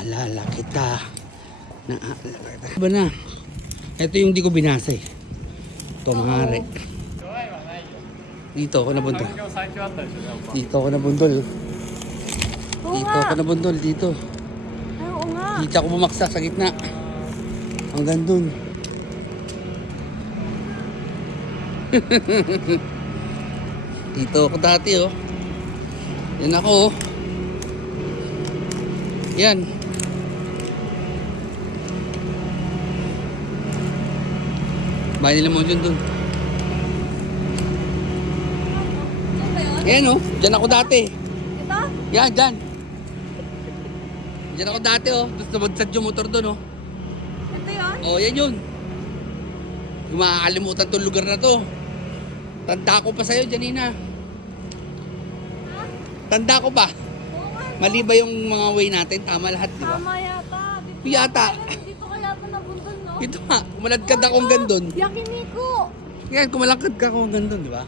Naalala kita. Naalala kita. Ba na? Ito yung di ko binasa eh. Ito mahari. Dito ako nabundol. Dito ako nabundol. Dito ako nabundol. Dito. Ay, oo nga. Dito ako bumaksak sa gitna. Hanggang dun. Dito ako dati oh. Yan ako oh. Yan. Bahay nila mo dun. Yan oh. Diyan ako dati. Ito? Yan, dyan. Diyan ako dati oh. Tapos nabadsad yung motor dun oh. Ito yun? Oh, yan yun. Yung makakalimutan tong lugar na to. Tanda ko pa sa'yo, Janina. Tanda ko pa. Oo nga. Mali ba yung mga way natin? Tama lahat, di ba? Tama yata. Yata. Dito kaya ito nabundol, no? Ito nga, kumalagkad ako hanggang doon. Yakiniko. Yan, kumalagkad ka ako hanggang doon, di ba?